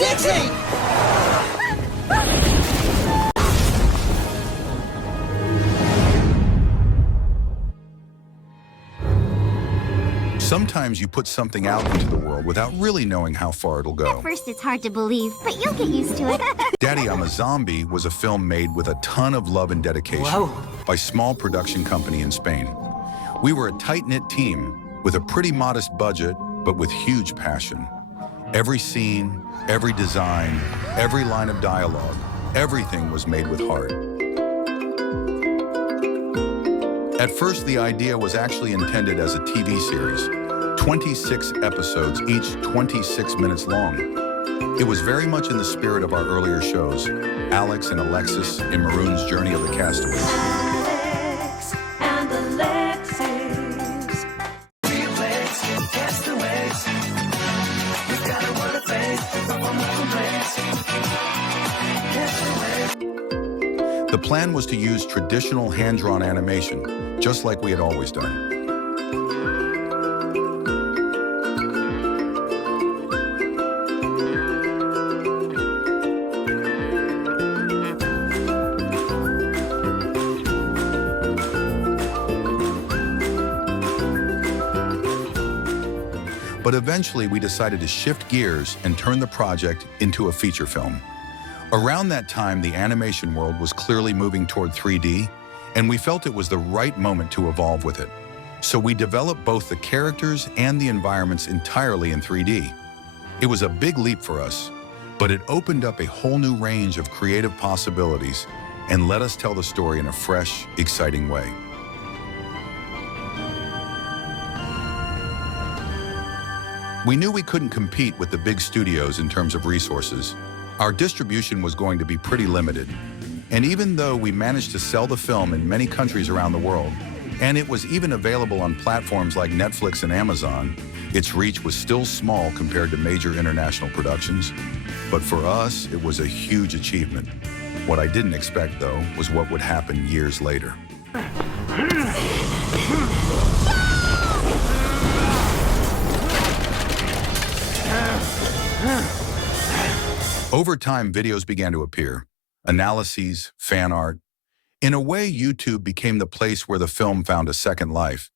Dixie! Sometimes you put something out into the world without really knowing how far it'll go. At first it's hard to believe, but you'll get used to it. Daddy, I'm a Zombie was a film made with a ton of love and dedication by a small production company in Spain. We were a tight-knit team with a pretty modest budget, but with huge passion. Every scene, every design, every line of dialogue, everything was made with heart. At first, the idea was actually intended as a TV series, 26 episodes, each 26 minutes long. It was very much in the spirit of our earlier shows, Alex and Alexis in Maroon's Journey of the Castaways. Alex and Alexis. Castaways. We've got a word of faith from a The plan was to use traditional hand-drawn animation, just like we had always done. But eventually we decided to shift gears and turn the project into a feature film. Around that time, the animation world was clearly moving toward 3D, and we felt it was the right moment to evolve with it. So we developed both the characters and the environments entirely in 3D. It was a big leap for us, but it opened up a whole new range of creative possibilities and let us tell the story in a fresh, exciting way. We knew we couldn't compete with the big studios in terms of resources. Our distribution was going to be pretty limited. And even though we managed to sell the film in many countries around the world, and it was even available on platforms like Netflix and Amazon, its reach was still small compared to major international productions. But for us, it was a huge achievement. What I didn't expect, though, was what would happen years later. Over time, videos began to appear, analyses, fan art. In a way, YouTube became the place where the film found a second life.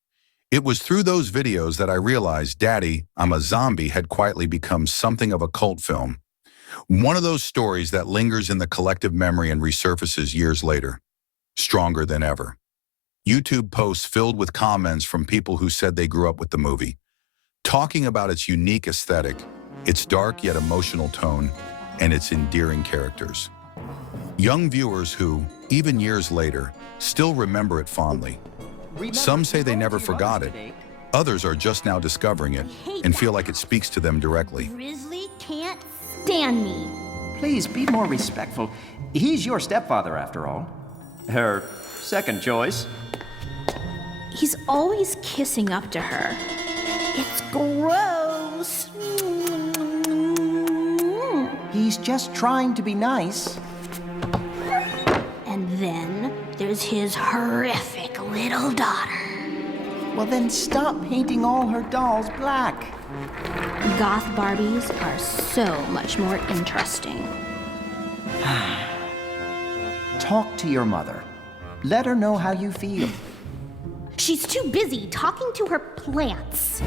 It was through those videos that I realized Daddy, I'm a Zombie had quietly become something of a cult film. One of those stories that lingers in the collective memory and resurfaces years later, stronger than ever. YouTube posts filled with comments from people who said they grew up with the movie, talking about its unique aesthetic, its dark yet emotional tone, and its endearing characters. Young viewers who, even years later, still remember it fondly. Some say they never forgot it. Others are just now discovering it and feel like it speaks to them directly. Grizzly can't stand me. Please be more respectful. He's your stepfather, after all. Her second choice. He's always kissing up to her. It's gross. He's just trying to be nice. And then there's his horrific little daughter. Well, then stop painting all her dolls black. Goth Barbies are so much more interesting. Talk to your mother. Let her know how you feel. She's too busy talking to her plants.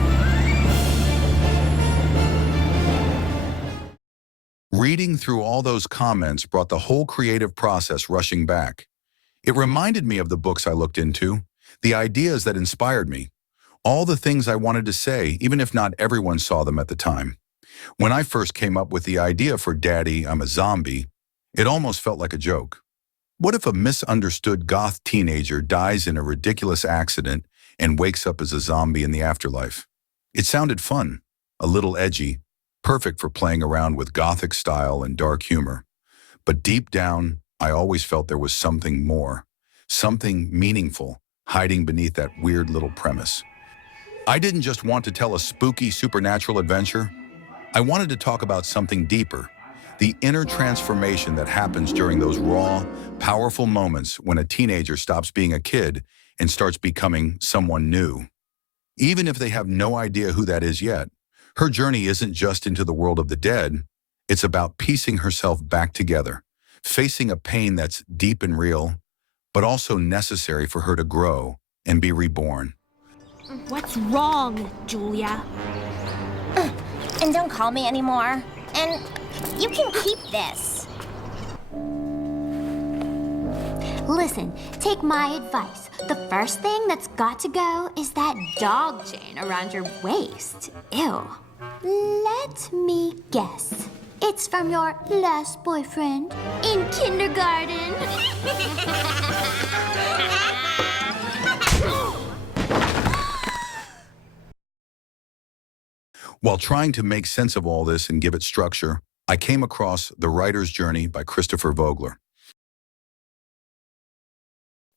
Reading through all those comments brought the whole creative process rushing back. It reminded me of the books I looked into, the ideas that inspired me, all the things I wanted to say, even if not everyone saw them at the time. When I first came up with the idea for Daddy, I'm a Zombie, it almost felt like a joke. What if a misunderstood goth teenager dies in a ridiculous accident and wakes up as a zombie in the afterlife? It sounded fun, a little edgy, perfect for playing around with gothic style and dark humor. But deep down, I always felt there was something more, something meaningful, hiding beneath that weird little premise. I didn't just want to tell a spooky supernatural adventure. I wanted to talk about something deeper, the inner transformation that happens during those raw, powerful moments when a teenager stops being a kid and starts becoming someone new. Even if they have no idea who that is yet, her journey isn't just into the world of the dead, It's about piecing herself back together, facing a pain that's deep and real, but also necessary for her to grow and be reborn. What's wrong, Julia? And don't call me anymore. And you can keep this. Listen, take my advice. The first thing that's got to go is that dog chain around your waist. Ew. Let me guess. It's from your last boyfriend in kindergarten. While trying to make sense of all this and give it structure, I came across The Writer's Journey by Christopher Vogler.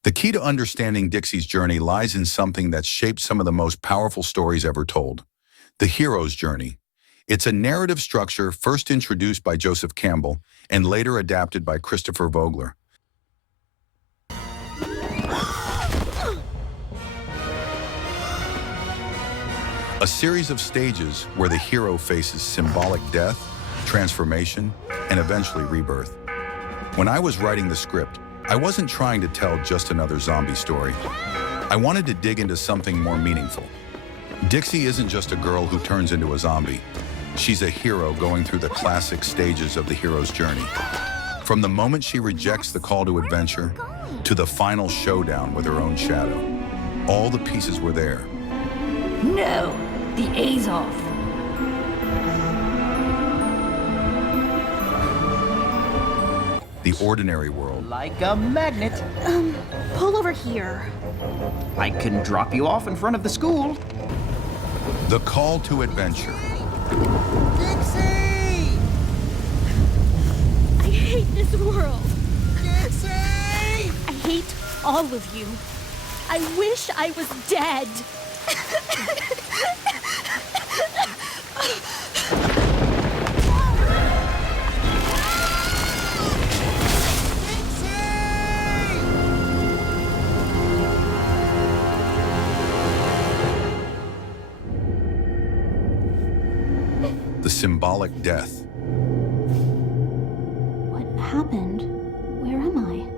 The key to understanding Dixie's journey lies in something that's shaped some of the most powerful stories ever told: the hero's journey. It's a narrative structure first introduced by Joseph Campbell and later adapted by Christopher Vogler. A series of stages where the hero faces symbolic death, transformation, and eventually rebirth. When I was writing the script, I wasn't trying to tell just another zombie story. I wanted to dig into something more meaningful. Dixie isn't just a girl who turns into a zombie. She's a hero going through the classic stages of the hero's journey. From the moment she rejects the call to adventure to the final showdown with her own shadow. All the pieces were there. No, the A's off. The ordinary world, Like a magnet. Pull over here. I can drop you off in front of the school. the call to adventure. Dixie! I hate this world. Dixie! I hate all of you. I wish I was dead. The symbolic death. What happened? Where am I?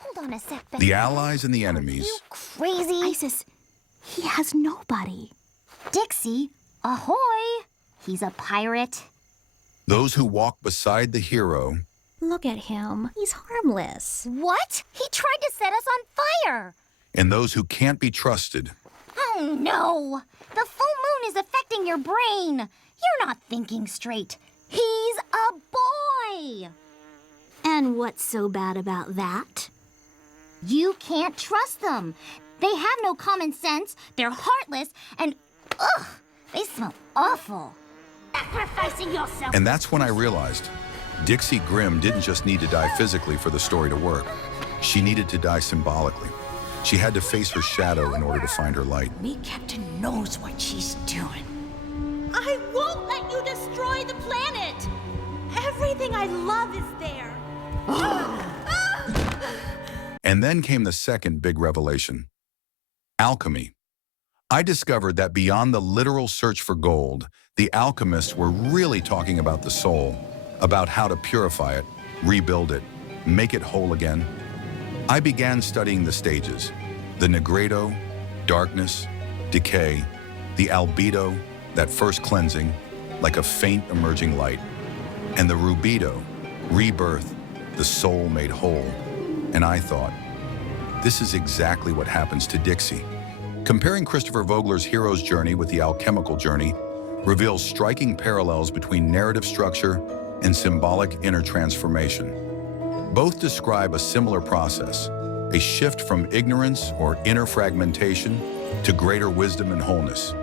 Hold on a sec, Beth. The allies and the enemies. You crazy. Isis, he has nobody. Dixie, ahoy! He's a pirate. Those who walk beside the hero. Look at him. He's harmless. What? He tried to set us on fire. And those who can't be trusted. Oh, no. The full moon is affecting your brain. You're not thinking straight. He's a boy. And what's so bad about that? You can't trust them. They have no common sense, they're heartless, and ugh, they smell awful. Sacrificing yourself. And that's when I realized Dixie Grim didn't just need to die physically for the story to work. She needed to die symbolically. She had to face her shadow in order to find her light. Me captain knows what she's doing. I won't let you destroy the planet! Everything I love is there. And then came the second big revelation. Alchemy. I discovered that beyond the literal search for gold, the alchemists were really talking about the soul, about how to purify it, rebuild it, make it whole again. I began studying the stages, the negredo, darkness, decay, the albedo, that first cleansing, like a faint emerging light, and the rubedo, rebirth, the soul made whole. And I thought, this is exactly what happens to Dixie. Comparing Christopher Vogler's hero's journey with the alchemical journey reveals striking parallels between narrative structure and symbolic inner transformation. Both describe a similar process, a shift from ignorance or inner fragmentation to greater wisdom and wholeness.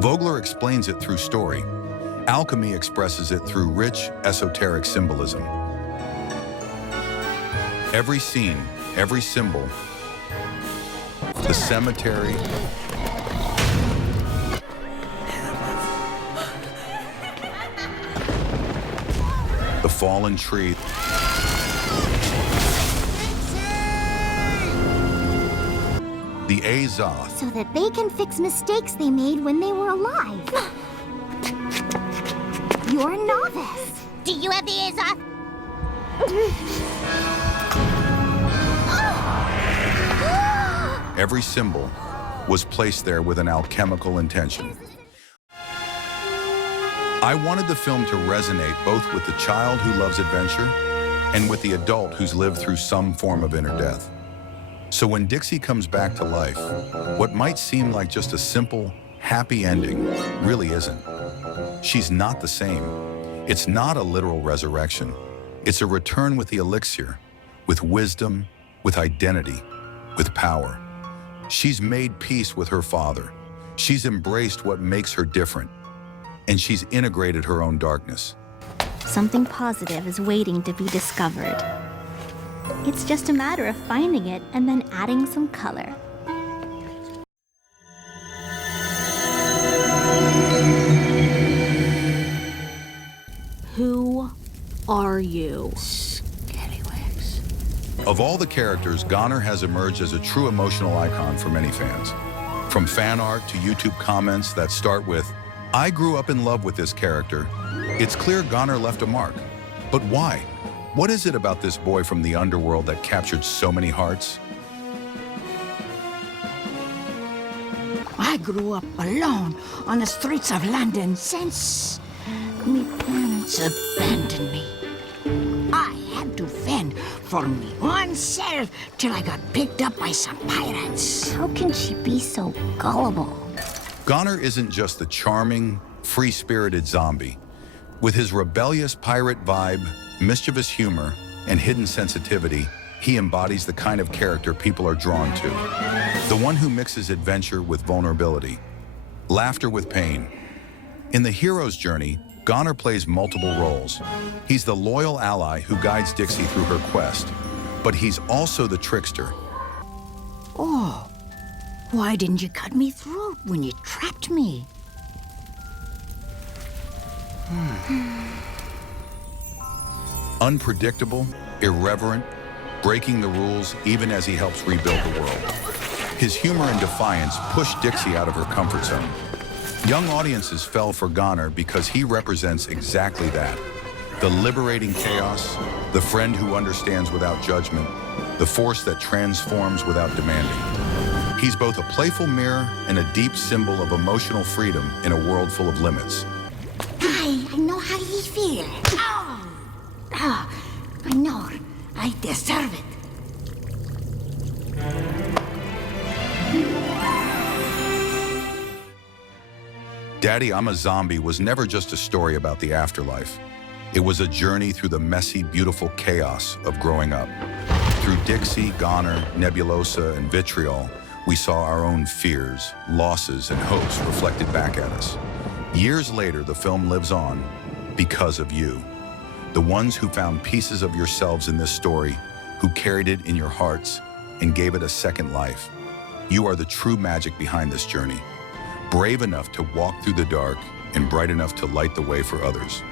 Vogler explains it through story. Alchemy expresses it through rich, esoteric symbolism. Every scene, every symbol, the cemetery, the fallen tree, the Azoth. So that they can fix mistakes they made when they were alive. You're a novice. Do you have the Azoth? Every symbol was placed there with an alchemical intention. I wanted the film to resonate both with the child who loves adventure and with the adult who's lived through some form of inner death. So when Dixie comes back to life, what might seem like just a simple, happy ending really isn't. She's not the same. It's not a literal resurrection. It's a return with the elixir, with wisdom, with identity, with power. She's made peace with her father. She's embraced what makes her different. And she's integrated her own darkness. Something positive is waiting to be discovered. It's just a matter of finding it and then adding some color. Who are you? Scallywags. Of all the characters, GONNER has emerged as a true emotional icon for many fans. From fan art to YouTube comments that start with, "I grew up in love with this character," it's clear GONNER left a mark. But why? What is it about this boy from the underworld that captured so many hearts? I grew up alone on the streets of London since me parents abandoned me. I had to fend for me oneself till I got picked up by some pirates. How can she be so gullible? GONNER isn't just the charming, free-spirited zombie. With his rebellious pirate vibe, mischievous humor, and hidden sensitivity, he embodies the kind of character people are drawn to. The one who mixes adventure with vulnerability, laughter with pain. In the hero's journey, GONNER plays multiple roles. He's the loyal ally who guides Dixie through her quest, but he's also the trickster. Oh, why didn't you cut me throat when you trapped me? Unpredictable, irreverent, breaking the rules even as he helps rebuild the world. His humor and defiance push Dixie out of her comfort zone. Young audiences fell for GONNER because he represents exactly that. The liberating chaos, the friend who understands without judgment, the force that transforms without demanding. He's both a playful mirror and a deep symbol of emotional freedom in a world full of limits. I know how you feel. I know. I deserve it. Daddy, I'm a Zombie was never just a story about the afterlife. It was a journey through the messy, beautiful chaos of growing up. Through Dixie, GONNER, Nebulosa, and Vitriol, we saw our own fears, losses, and hopes reflected back at us. Years later, the film lives on because of you. The ones who found pieces of yourselves in this story, who carried it in your hearts and gave it a second life. You are the true magic behind this journey. Brave enough to walk through the dark and bright enough to light the way for others.